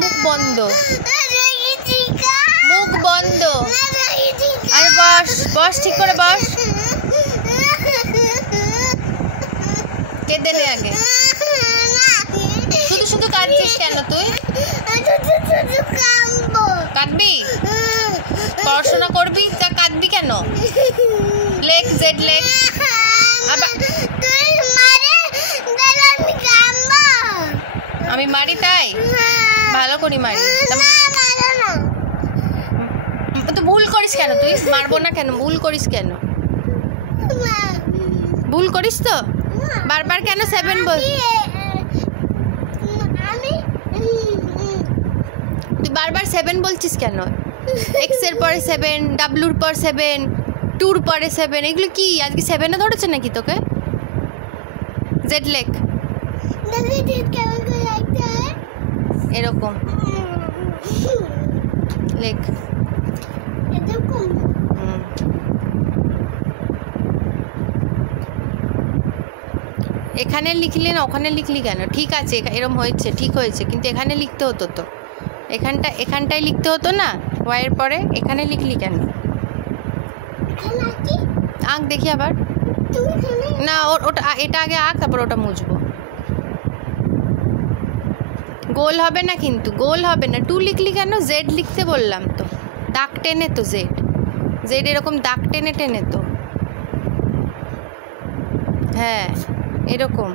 মুখ বন্ধ, মুখ বন্ধ। আরে বস বস, ঠিক করে বস। কেঁদে নে আগে। শুধু শুধু কাঁদছিস কেন তুই? কাঁদবি? পড়াশোনা করবি তা কাঁদবি কেন? লেখ, জেড লেখ। আমি মারি তাই? ভালো করি মারি। তো ভুল করিস কেন তুই? মারবো না কেন? ভুল করিস কেন? ভুল করিস তো? বারবার কেন 7 বল? তুই বারবার 7 বলছিস কেন? এক্স এর পরে 7, ডাব্লুর পর 7, টুর পরে 7, এগুলো কি আজকে 7-এ ধরেছে নাকি তোকে? জেড লেখ। এরকম লেখ। এখানে লিখলি না ওখানে লিখলি কেন? ঠিক আছে, এরকম হয়েছে, ঠিক হয়েছে, কিন্তু এখানে লিখতে হতো তো। এখানটায় লিখতে হতো না? ওয়াইয়ের পরে এখানে লিখলি কেন? আঁক দেখি আবার। না ওটা, এটা আগে আঁক, তারপর ওটা মুছবো। গোল হবে না কিন্তু, গোল হবে না। 2 লিখলি কেন? জেড লিখতে বললাম তো। দাগ টেনে তো জেড, জেড এরকম দাগ টেনে টেনে তো। হ্যাঁ এরকম।